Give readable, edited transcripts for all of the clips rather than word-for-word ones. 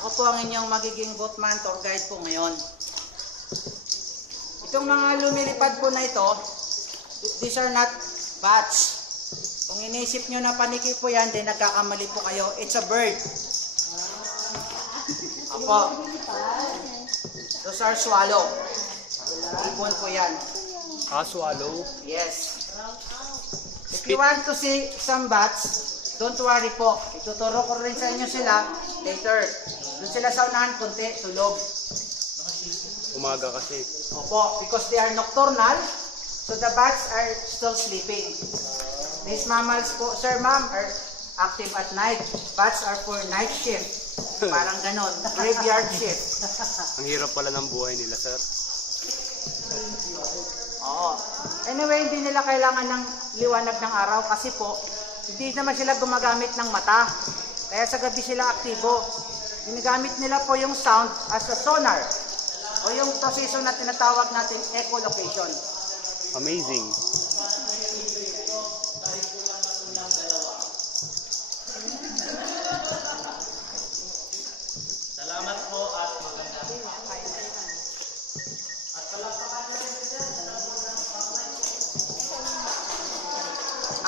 Ako po ang inyong magiging boatman tour guide po ngayon. Itong mga lumilipad po na ito, these are not bats. Kung inisip nyo na paniki po yan, then nagkakamali po kayo. It's a bird. Apo. Those are swallow. Ibon po yan. Swallow? Yes. If you want to see some bats, don't worry po. Ituturo ko rin sa inyo sila later. Doon sila sa unahan, kunti, tulog. Umaga kasi. Opo, because they are nocturnal, so the bats are still sleeping. These mammals po, sir, ma'am, are active at night. Bats are for night shift. Parang ganon, graveyard shift. Ang hirap pala ng buhay nila, sir. Oo. Anyway, hindi nila kailangan ng liwanag ng araw kasi po, hindi naman sila gumagamit ng mata. Kaya sa gabi sila aktibo. Ginagamit nila po yung sound as a sonar o yung proseso na tinatawag natin echolocation. Amazing. Salamat po at maganda.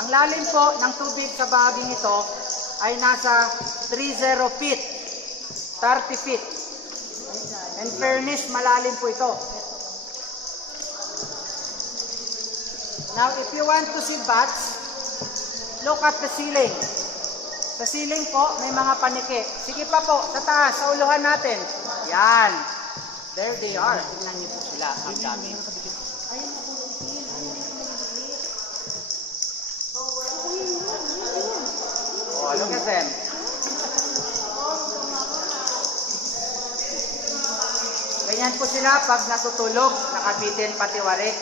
Ang lalim po ng tubig sa bahaging ito ay nasa 30 feet, 30 feet. In fairness, malalim po ito. Now, if you want to see bats, look at the ceiling. Sa ceiling po, may mga paniki. Sige pa po, sa taas, sa uluhan natin. Yan. There they are. Tingnan niyo po sila. Ang dami. Oh, look at them. Ganyan po sila pag natutulog, nakabitin pati warik.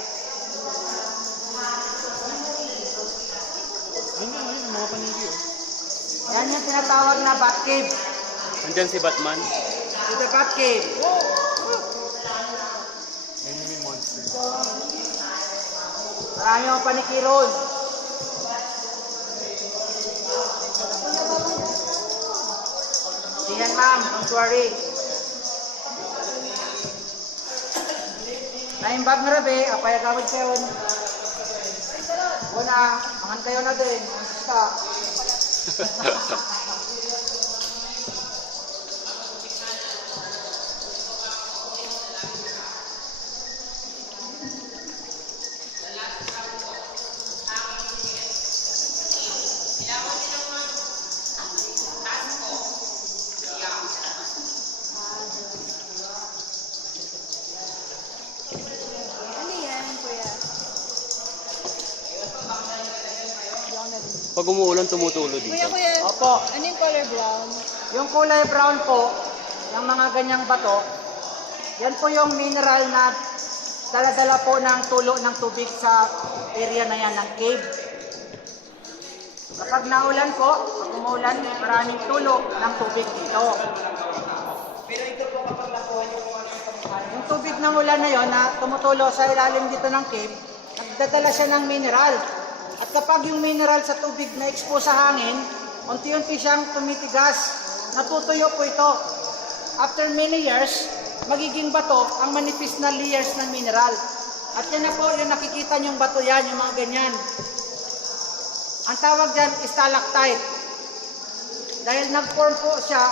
Ayun, mga panigi, oh. Yan yung tinatawag na bat cave. Nandyan si Batman. To the bat cave. Enemy monster. Marami ang panikiron. Yan ma'am, don't worry. Naimbag na rabi, apay agawad kayo. Una, mangan kayo na din. Basta. Pag umuulan, tumutulo dito. Kuya, Opo. ano yung color brown? Yung kulay brown po, yung mga ganyang bato, yan po yung mineral na dala-dala po ng tulo ng tubig sa area na yan ng cave. Kapag naulan po, pag umulan, maraming tulo ng tubig dito. Pero ito po kapag nakuha yung tubig ng ulan na yon na tumutulo sa ilalim dito ng cave, nagdadala siya ng mineral. At kapag yung mineral sa tubig na expose sa hangin, unti-unti siyang tumitigas. Natutuyo po ito. After many years, magiging bato ang manipis na layers ng mineral. At yan na po, yung nakikita niyong bato yan, yung mga ganyan. Ang tawag dyan, stalactite. Dahil nag-form po siya,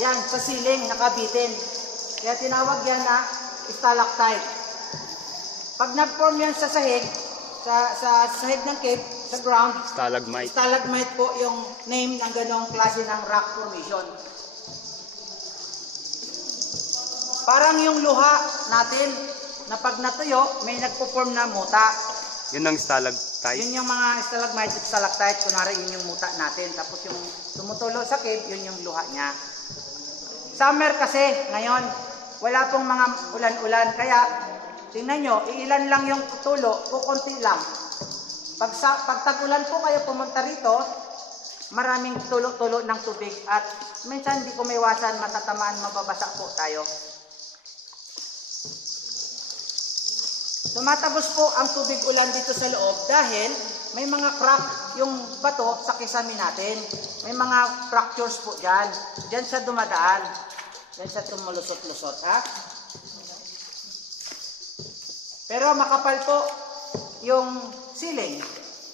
yan, sa ceiling, nakabitin. Kaya tinawag yan na stalactite. Pag nag-form yan sa sahig, sa sahig ng cave, sa ground, Stalagmite. stalagmite po yung name ng ganong klase ng rock formation. Parang yung luha natin na pag natuyo, may nagpo-form na muta. Yun ang stalactite. Yun yung mga stalagmite at stalactite, kunwari yun yung muta natin. Tapos yung tumutulo sa cave, yun yung luha niya. Summer kasi, ngayon, wala pong mga ulan-ulan. Kaya, tingnan nyo, iilan lang yung tulo, kukunti lang. Pag tag-ulan po kayo pumunta rito, maraming tulo-tulo ng tubig. At minsan hindi ko maiwasan, matatamaan, mababasa po tayo. Tumatagos po ang tubig ulan dito sa loob dahil may mga crack yung bato sa kisame natin. May mga fractures po dyan. Dyan siya dumadaan. Yan sa tumulusot-lusot, ha? Pero makapal po yung ceiling.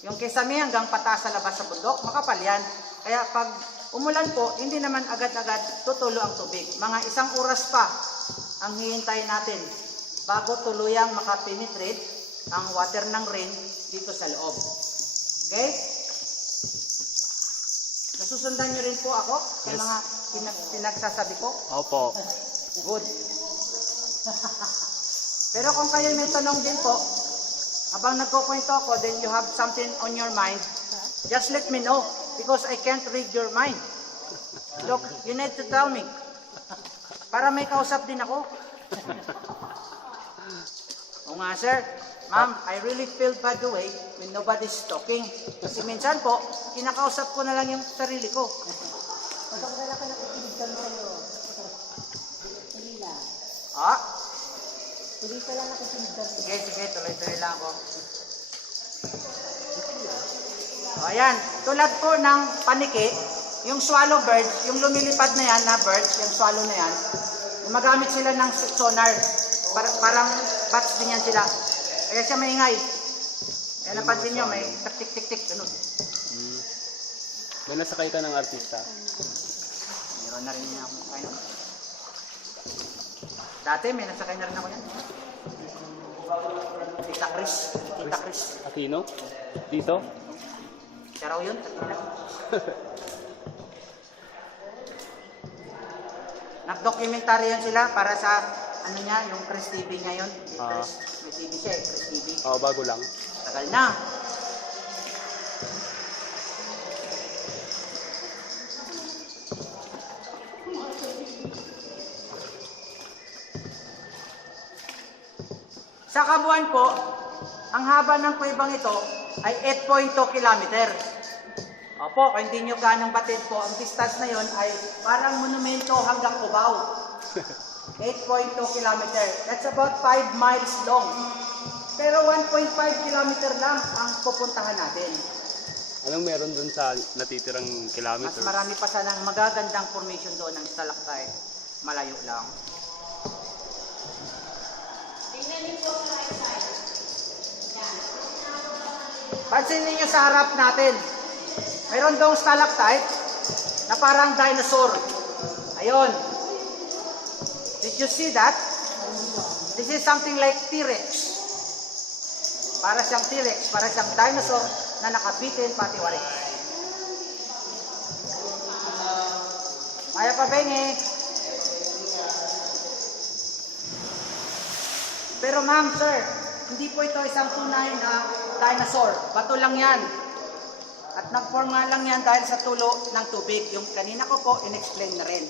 Yung kisame hanggang pataas sa labas sa bundok, makapal yan. Kaya pag umulan po, hindi naman agad-agad tutulo ang tubig. Mga 1 oras pa ang hihintayin natin bago tuluyang makapenetrate ang water ng rain dito sa loob. Okay? Nasusundan niyo rin po ako sa Yes. mga pinagsasabi ko? Opo. Good. Pero kung kayo may tanong din po, habang nagkukwento ako, then you have something on your mind, just let me know because I can't read your mind. Look, you need to tell me. Para may kausap din ako. O nga sir, ma'am, I really feel bad the way when nobody's talking. Kasi minsan po, kinakausap ko na lang yung sarili ko. Ah? Sige, tuloy-tuloy lang ako. O ayan, tulad po ng paniki, yung swallow bird, yung lumilipad na yan na birds, yung swallow na yan, gumagamit sila ng sonar. Parang bats din yan sila. Kaya siya maingay. Kaya napansin nyo, may tik-tik-tik-tik, ganun. May nasakay ka ng artista. Meron na rin niya ako kayo. Dati may nasakay na rin ako yan. Tita Chris. Tita Chris. Aquino? Dito? Siya raw yun. Nag-documentary yun sila para sa ano niya, yung Chris TV niya yun. Ah. May TV siya eh, Chris TV. Oo, bago lang. Tagal na. Sa Kabuuan po, ang haba ng kuwebang ito ay 8.2 kilometer. Opo, kung hindi nyo ganang batid po, ang distance na yon ay parang monumento hanggang Cubao. 8.2 kilometer. That's about 5 miles long. Pero 1.5 kilometer lang ang pupuntahan natin. Anong meron dun sa natitirang Mas kilometer? marami pa sanang magagandang formation doon ng stalactite. Malayo lang. Pansin niyo sa harap natin. Mayroon daw stalactite na parang dinosaur. Ayun. Did you see that? This is something like T-Rex. Para siyang T-Rex, para siyang dinosaur na nakabitin pati warik. Maya pa, Bengi. Pero ma'am, sir, hindi po ito isang tunay na dinosaur. Bato lang yan. At nag-form nga lang yan dahil sa tulo ng tubig. Yung kanina ko po, in-explain na rin.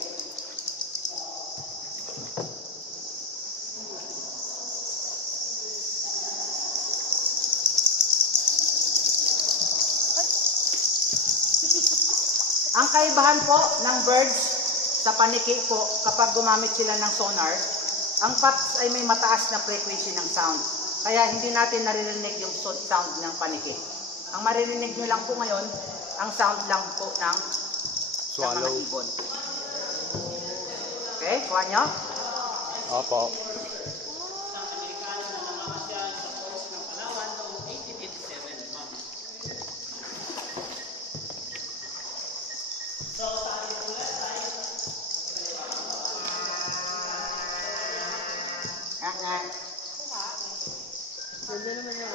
Ang kaibahan po ng birds sa paniki po kapag gumamit sila ng sonar, ang bats ay may mataas na frequency ng sound. Kaya hindi natin naririnig yung sound ng paniki. Ang maririnig nyo lang po ngayon, ang sound lang po ng Swallow. mga ibon. Okay, kuha nyo? Opo.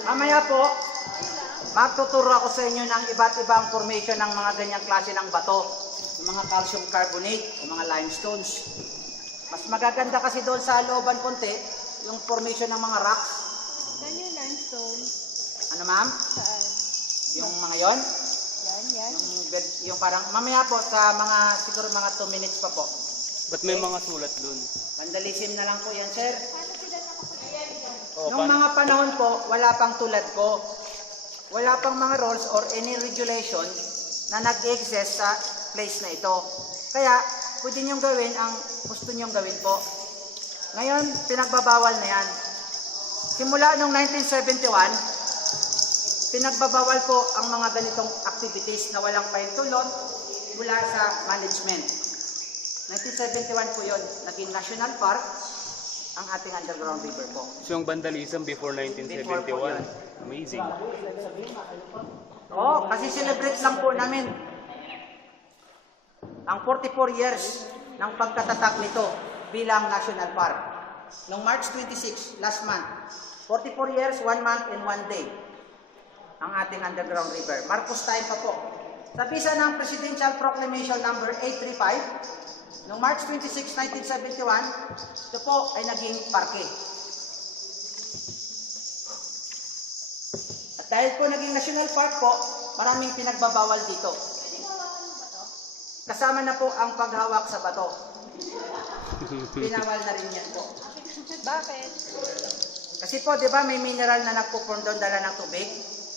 Mamaya po, magtuturo ako sa inyo ng iba't ibang formation ng mga ganyang klase ng bato. Yung mga calcium carbonate, yung mga limestones. Mas magaganda kasi doon sa looban konti, yung formation ng mga rocks. Saan yung limestone? Ano ma'am? Saan? Yung mga yon? Yan. Yung parang, mamaya po sa mga, siguro mga 2 minutes pa po. Ba't may mga sulat dun? Vandalism na lang po yan, sir. Paano sila nakapagpapalit dyan? Oh, Nung mga panahon po, wala pang tulad ko. Wala pang mga rules or any regulation na nag-exist sa place na ito. Kaya, pwede niyong gawin ang gusto niyong gawin po. Ngayon, pinagbabawal na yan. Simula noong 1971, pinagbabawal po ang mga ganitong activities na walang pahintulot mula sa management. 1971 po yun, naging national park ang ating underground river po. So yung vandalism before 1971. Before po yun. Amazing. Oo, kasi celebrate lang po namin ang 44 years ng pagkatatak nito bilang national park. Noong March 26, last month, 44 years, 1 month and 1 day ang ating underground river. Marcos time pa po. Sa bisa ng Presidential Proclamation number 835, noong March 26, 1971, ito po ay naging parke. At dahil po naging national park po, maraming pinagbabawal dito. Kasama na po ang paghawak sa bato. Pinawal na rin yan po. Bakit? Kasi po, di ba, may mineral na nagpuporn doon dala ng tubig?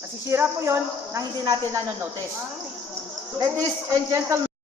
Masisira po yon nang hindi natin nanonotice. Ladies and gentlemen,